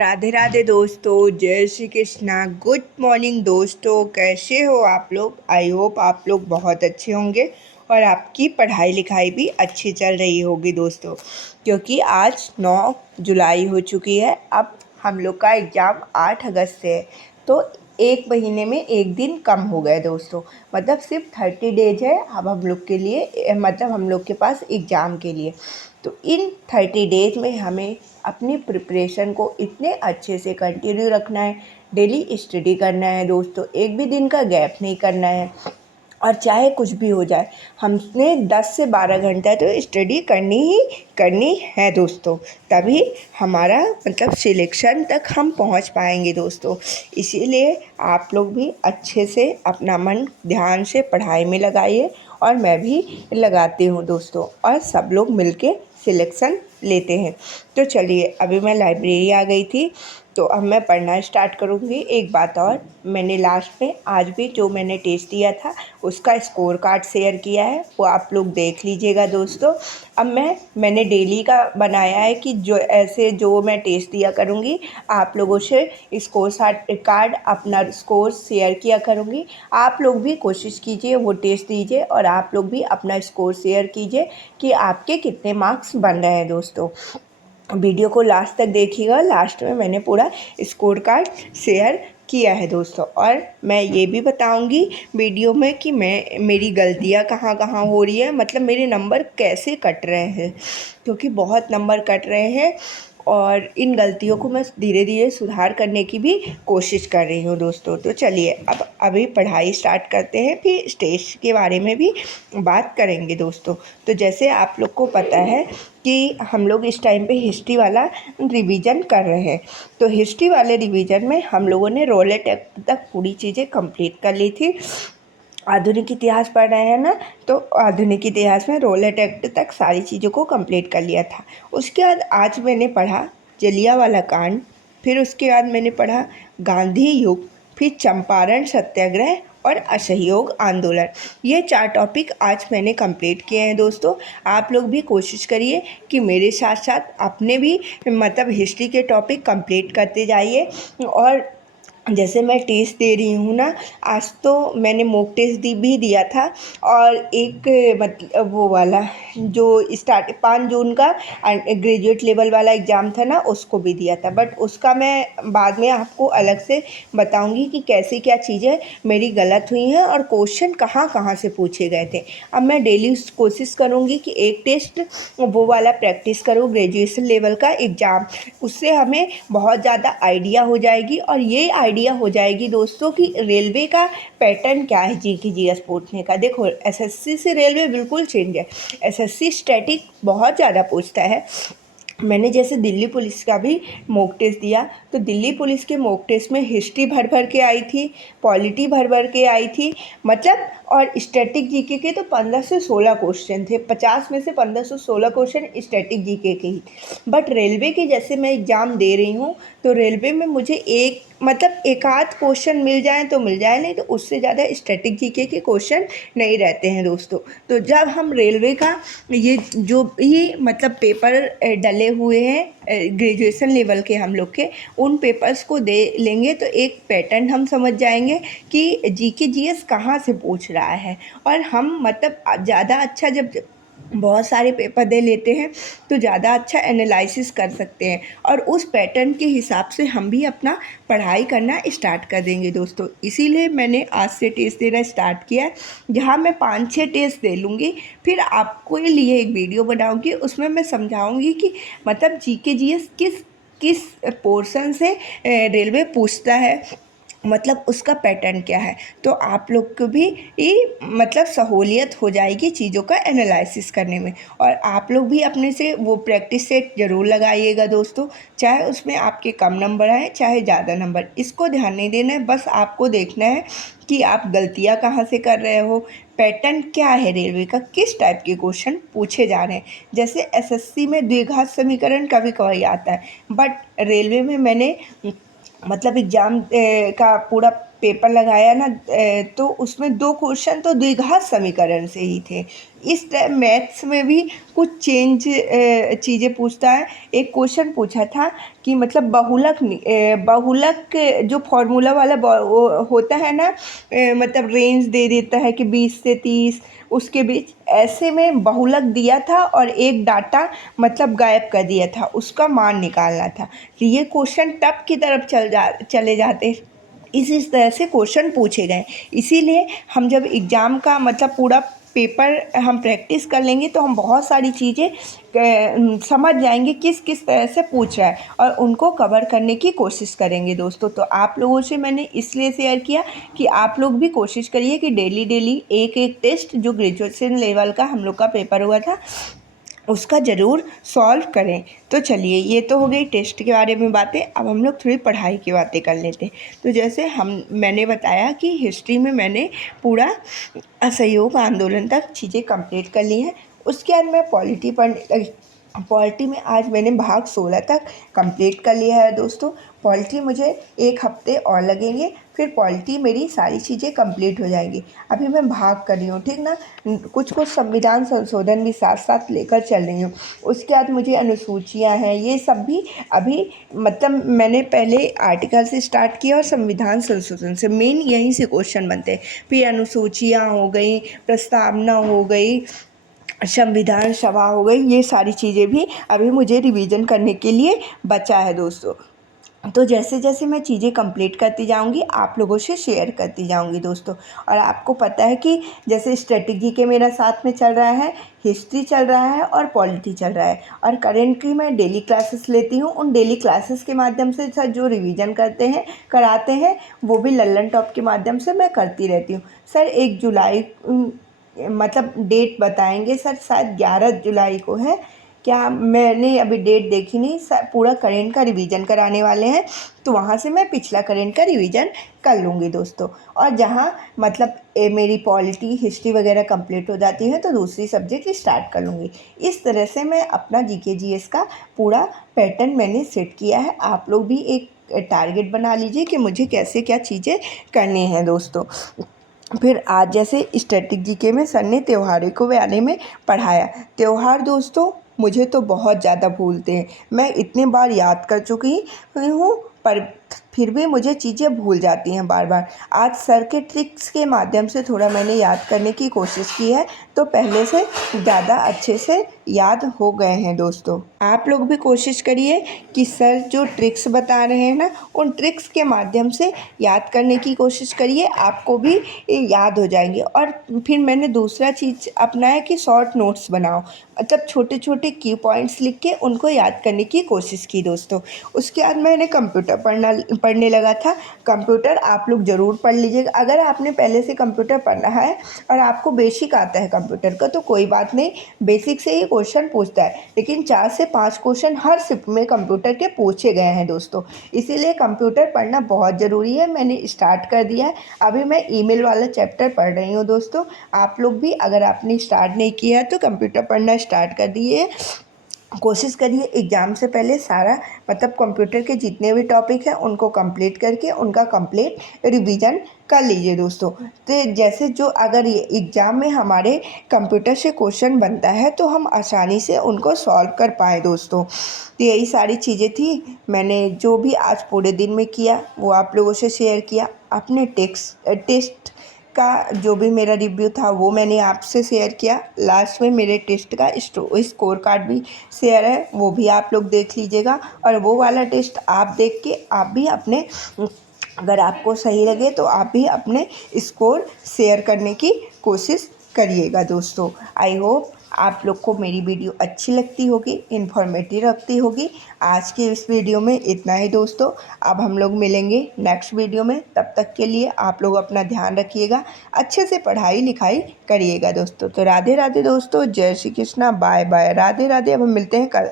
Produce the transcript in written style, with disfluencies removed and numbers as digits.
राधे राधे दोस्तों, जय Shri Krishna. Good morning दोस्तों, कैसे हो आप लोग? आई होप आप लोग बहुत अच्छे होंगे और आपकी पढ़ाई लिखाई भी अच्छी चल रही होगी दोस्तों, क्योंकि आज 9 जुलाई हो चुकी है। अब हम लोग का एग्ज़ाम 8 अगस्त से है, तो एक महीने में एक दिन कम हो गए दोस्तों। मतलब सिर्फ 30 डेज है अब हम लोग के लिए, मतलब हम लोग के पास एग्ज़ाम के लिए। तो इन 30 डेज में हमें अपनी प्रिपरेशन को इतने अच्छे से कंटिन्यू रखना है। डेली स्टडी करना है दोस्तों, एक भी दिन का गैप नहीं करना है। और चाहे कुछ भी हो जाए, हमने 10 से 12 घंटा तो स्टडी करनी ही करनी है दोस्तों, तभी हमारा मतलब सिलेक्शन तक हम पहुंच पाएंगे दोस्तों। इसीलिए आप लोग भी अच्छे से अपना मन ध्यान से पढ़ाई में लगाइए, और मैं भी लगाती हूँ दोस्तों, और सब लोग मिलके सिलेक्शन लेते हैं। तो चलिए, अभी मैं लाइब्रेरी आ गई थी, तो अब मैं पढ़ना स्टार्ट करूँगी। एक बात और, मैंने लास्ट में आज भी जो मैंने टेस्ट दिया था उसका स्कोर कार्ड शेयर किया है, वो आप लोग देख लीजिएगा दोस्तों। अब मैंने डेली का बनाया है कि जो मैं टेस्ट दिया करूँगी, आप लोगों से स्कोर कार्ड अपना स्कोर शेयर किया करूँगी। आप लोग भी कोशिश कीजिए, वो टेस्ट दीजिए और आप लोग भी अपना स्कोर शेयर कीजिए कि आपके कितने मार्क्स बन रहे हैं दोस्तों। वीडियो को लास्ट तक देखिएगा, लास्ट में मैंने पूरा स्कोर कार्ड शेयर किया है दोस्तों। और मैं ये भी बताऊंगी वीडियो में कि मेरी गलतियां कहाँ कहाँ हो रही है, मतलब मेरे नंबर कैसे कट रहे हैं, क्योंकि बहुत नंबर कट रहे हैं और इन गलतियों को मैं धीरे धीरे सुधार करने की भी कोशिश कर रही हूँ दोस्तों। तो चलिए, अब अभी पढ़ाई स्टार्ट करते हैं, फिर स्टेज के बारे में भी बात करेंगे दोस्तों। तो जैसे आप लोग को पता है कि हम लोग इस टाइम पे हिस्ट्री वाला रिवीजन कर रहे हैं, तो हिस्ट्री वाले रिवीजन में हम लोगों ने रोलेट एक्ट तक पूरी चीज़ें कंप्लीट कर ली थी। आधुनिक इतिहास पढ़ रहे हैं ना, तो आधुनिक इतिहास में रोलेट एक्ट तक सारी चीज़ों को कंप्लीट कर लिया था। उसके बाद आज मैंने पढ़ा जलियांवाला कांड, फिर उसके बाद मैंने पढ़ा गांधी युग, फिर चंपारण सत्याग्रह और असहयोग आंदोलन। ये 4 टॉपिक आज मैंने कंप्लीट किए हैं दोस्तों। आप लोग भी कोशिश करिए कि मेरे साथ साथ अपने भी मतलब हिस्ट्री के टॉपिक कंप्लीट करते जाइए। और जैसे मैं टेस्ट दे रही हूँ ना, आज तो मैंने मॉक टेस्ट भी दिया था, और एक मतलब वो वाला जो स्टार्ट 5 जून का ग्रेजुएट लेवल वाला एग्ज़ाम था ना, उसको भी दिया था। बट उसका मैं बाद में आपको अलग से बताऊंगी कि कैसे क्या चीज़ें मेरी गलत हुई हैं और क्वेश्चन कहाँ कहाँ से पूछे गए थे। अब मैं डेली कोशिश करूँगी कि एक टेस्ट वो वाला प्रैक्टिस करूँ, ग्रेजुएशन लेवल का एग्ज़ाम। उससे हमें बहुत ज़्यादा आइडिया हो जाएगी, और ये आइडिया हो जाएगी दोस्तों कि रेलवे का पैटर्न क्या है जीके जीएस पूछने का। देखो, एसएससी से रेलवे बिल्कुल चेंज है। एसएससी स्टैटिक बहुत ज़्यादा पूछता है। मैंने जैसे दिल्ली पुलिस का भी मॉक टेस्ट दिया, तो दिल्ली पुलिस के मॉक टेस्ट में हिस्ट्री भर भर के आई थी, पॉलिटी भर भर के आई थी, मतलब और स्टैटिक जीके के तो 15 से 16 क्वेश्चन थे। 50 में से 15 से 16 क्वेश्चन स्टैटिक जीके के ही। बट रेलवे के जैसे मैं एग्ज़ाम दे रही हूँ, तो रेलवे में मुझे एक आध क्वेश्चन मिल जाए तो मिल जाए, नहीं तो उससे ज़्यादा स्टैटिक जीके के क्वेश्चन नहीं रहते हैं दोस्तों। तो जब हम रेलवे का ये जो भी मतलब पेपर डले हुए हैं ग्रेजुएशन लेवल के हम लोग के, उन पेपर्स को दे लेंगे तो एक पैटर्न हम समझ जाएंगे कि जीके जीएस कहाँ से पूछ रहा है। और हम मतलब ज़्यादा अच्छा, जब बहुत सारे पेपर दे लेते हैं तो ज़्यादा अच्छा एनालिसिस कर सकते हैं, और उस पैटर्न के हिसाब से हम भी अपना पढ़ाई करना स्टार्ट कर देंगे दोस्तों। इसीलिए मैंने आज से टेस्ट देना स्टार्ट किया है, जहाँ मैं 5-6 टेस्ट दे लूँगी, फिर आपको लिए एक वीडियो बनाऊँगी, उसमें मैं समझाऊँगी कि मतलब जीके जीएस किस किस पोर्शन से रेलवे पूछता है, मतलब उसका पैटर्न क्या है। तो आप लोग को भी मतलब सहूलियत हो जाएगी चीज़ों का एनालिसिस करने में। और आप लोग भी अपने से वो प्रैक्टिस सेट ज़रूर लगाइएगा दोस्तों, चाहे उसमें आपके कम नंबर आए चाहे ज़्यादा नंबर, इसको ध्यान नहीं देना है। बस आपको देखना है कि आप गलतियां कहाँ से कर रहे हो, पैटर्न क्या है रेलवे का, किस टाइप के क्वेश्चन पूछे जा रहे हैं। जैसे एसएससी में द्विघात समीकरण कभी कभी आता है, बट रेलवे में मैंने मतलब एग्ज़ाम का पूरा पेपर लगाया ना तो उसमें 2 क्वेश्चन तो द्विघात समीकरण से ही थे। इस टाइम मैथ्स में भी कुछ चेंज चीज़ें पूछता है। एक क्वेश्चन पूछा था कि मतलब बहुलक जो फॉर्मूला वाला वो होता है ना, मतलब रेंज दे देता है कि 20 से 30 उसके बीच, ऐसे में बहुलक दिया था और एक डाटा मतलब गायब कर दिया था, उसका मान निकालना था। तो ये क्वेश्चन टफ की तरफ चले जाते, इस तरह से क्वेश्चन पूछे गए। इसीलिए हम जब एग्ज़ाम का मतलब पूरा पेपर हम प्रैक्टिस कर लेंगे तो हम बहुत सारी चीज़ें समझ जाएंगे किस किस तरह से पूछ रहा है, और उनको कवर करने की कोशिश करेंगे दोस्तों। तो आप लोगों से मैंने इसलिए शेयर किया कि आप लोग भी कोशिश करिए कि डेली डेली एक एक टेस्ट जो ग्रेजुएशन लेवल का हम लोग का पेपर हुआ था उसका ज़रूर सॉल्व करें। तो चलिए, ये तो हो गई टेस्ट के बारे में बातें। अब हम लोग थोड़ी पढ़ाई की बातें कर लेते हैं। तो जैसे मैंने बताया कि हिस्ट्री में मैंने पूरा असहयोग आंदोलन तक चीज़ें कंप्लीट कर ली हैं। उसके बाद मैं पॉलिटी पढ़ने लगी। पॉलिटी में आज मैंने भाग 16 तक कंप्लीट कर लिया है दोस्तों। पॉलिटी मुझे 1 हफ्ते और लगेंगे, फिर पॉलिटी मेरी सारी चीज़ें कंप्लीट हो जाएंगी। अभी मैं भाग कर रही हूँ, ठीक ना। कुछ कुछ संविधान संशोधन भी साथ साथ लेकर चल रही हूँ। उसके बाद मुझे अनुसूचियाँ हैं, ये सब भी अभी मतलब मैंने पहले आर्टिकल से स्टार्ट किया और संविधान संशोधन से, मेन यहीं से क्वेश्चन बनते हैं। फिर अनुसूचियाँ हो गई, प्रस्तावना हो गई, संविधान सभा हो गई, ये सारी चीज़ें भी अभी मुझे रिवीजन करने के लिए बचा है दोस्तों। तो जैसे जैसे मैं चीज़ें कंप्लीट करती जाऊंगी आप लोगों से शेयर करती जाऊंगी दोस्तों। और आपको पता है कि जैसे स्ट्रेटजी के मेरा साथ में चल रहा है, हिस्ट्री चल रहा है और पॉलिटी चल रहा है, और करेंटली मैं डेली क्लासेस लेती हूँ। उन डेली क्लासेस के माध्यम से सर जो रिवीजन कराते हैं वो भी लल्लन टॉप के माध्यम से मैं करती रहती हूँ। सर 1 जुलाई मतलब डेट बताएंगे सर, शायद 11 जुलाई को है क्या, मैंने अभी डेट देखी नहीं। पूरा करेंट का रिवीजन कराने वाले हैं, तो वहाँ से मैं पिछला करेंट का रिवीजन कर लूँगी दोस्तों। और जहाँ मतलब मेरी पॉलिटी हिस्ट्री वगैरह कंप्लीट हो जाती है तो दूसरी सब्जेक्ट स्टार्ट कर लूँगी। इस तरह से मैं अपना जीके जीएस का पूरा पैटर्न मैंने सेट किया है। आप लोग भी एक टारगेट बना लीजिए कि मुझे कैसे क्या चीज़ें करनी हैं दोस्तों। फिर आज जैसे स्टैटिक जीके में सर ने त्योहारों के बारे में पढ़ाया। त्यौहार दोस्तों मुझे तो बहुत ज़्यादा भूलते हैं, मैं इतनी बार याद कर चुकी हूँ पर फिर भी मुझे चीज़ें भूल जाती हैं बार बार। आज सर के ट्रिक्स के माध्यम से थोड़ा मैंने याद करने की कोशिश की है, तो पहले से ज़्यादा अच्छे से याद हो गए हैं दोस्तों। आप लोग भी कोशिश करिए कि सर जो ट्रिक्स बता रहे हैं ना, उन ट्रिक्स के माध्यम से याद करने की कोशिश करिए, आपको भी याद हो जाएंगे। और फिर मैंने दूसरा चीज़ अपनाया कि शॉर्ट नोट्स बनाओ, मतलब छोटे छोटे की पॉइंट्स लिख के उनको याद करने की कोशिश की दोस्तों। उसके बाद मैंने कंप्यूटर पढ़ने लगा था। कंप्यूटर आप लोग ज़रूर पढ़ लीजिएगा। अगर आपने पहले से कंप्यूटर पढ़ा है और आपको बेसिक आता है कंप्यूटर का तो कोई बात नहीं, बेसिक से ही क्वेश्चन पूछता है, लेकिन 4 से 5 क्वेश्चन हर शिफ्ट में कंप्यूटर के पूछे गए हैं दोस्तों। इसीलिए कंप्यूटर पढ़ना बहुत ज़रूरी है। मैंने स्टार्ट कर दिया है, अभी मैं ईमेल वाला चैप्टर पढ़ रही हूँ दोस्तों। आप लोग भी अगर आपने स्टार्ट नहीं किया है तो कंप्यूटर पढ़ना स्टार्ट कर दिए। कोशिश करिए एग्ज़ाम से पहले सारा मतलब कंप्यूटर के जितने भी टॉपिक हैं उनको कंप्लीट करके उनका कंप्लीट रिवीजन कर लीजिए दोस्तों। तो जैसे जो अगर ये एग्ज़ाम में हमारे कंप्यूटर से क्वेश्चन बनता है तो हम आसानी से उनको सॉल्व कर पाएँ दोस्तों। तो यही सारी चीज़ें थी, मैंने जो भी आज पूरे दिन में किया वो आप लोगों से शेयर किया। अपने टेस्ट का जो भी मेरा रिव्यू था वो मैंने आपसे शेयर किया। लास्ट में मेरे टेस्ट का स्कोर कार्ड भी शेयर है, वो भी आप लोग देख लीजिएगा। और वो वाला टेस्ट आप देख के आप भी अपने, अगर आपको सही लगे तो आप भी अपने स्कोर शेयर करने की कोशिश करिएगा दोस्तों। आई होप आप लोग को मेरी वीडियो अच्छी लगती होगी, इन्फॉर्मेटिव लगती होगी। आज की इस वीडियो में इतना ही दोस्तों। अब हम लोग मिलेंगे नेक्स्ट वीडियो में, तब तक के लिए आप लोग अपना ध्यान रखिएगा, अच्छे से पढ़ाई लिखाई करिएगा दोस्तों। तो राधे राधे दोस्तों, जय श्री कृष्णा, बाय बाय, राधे राधे। अब हम मिलते हैं कल।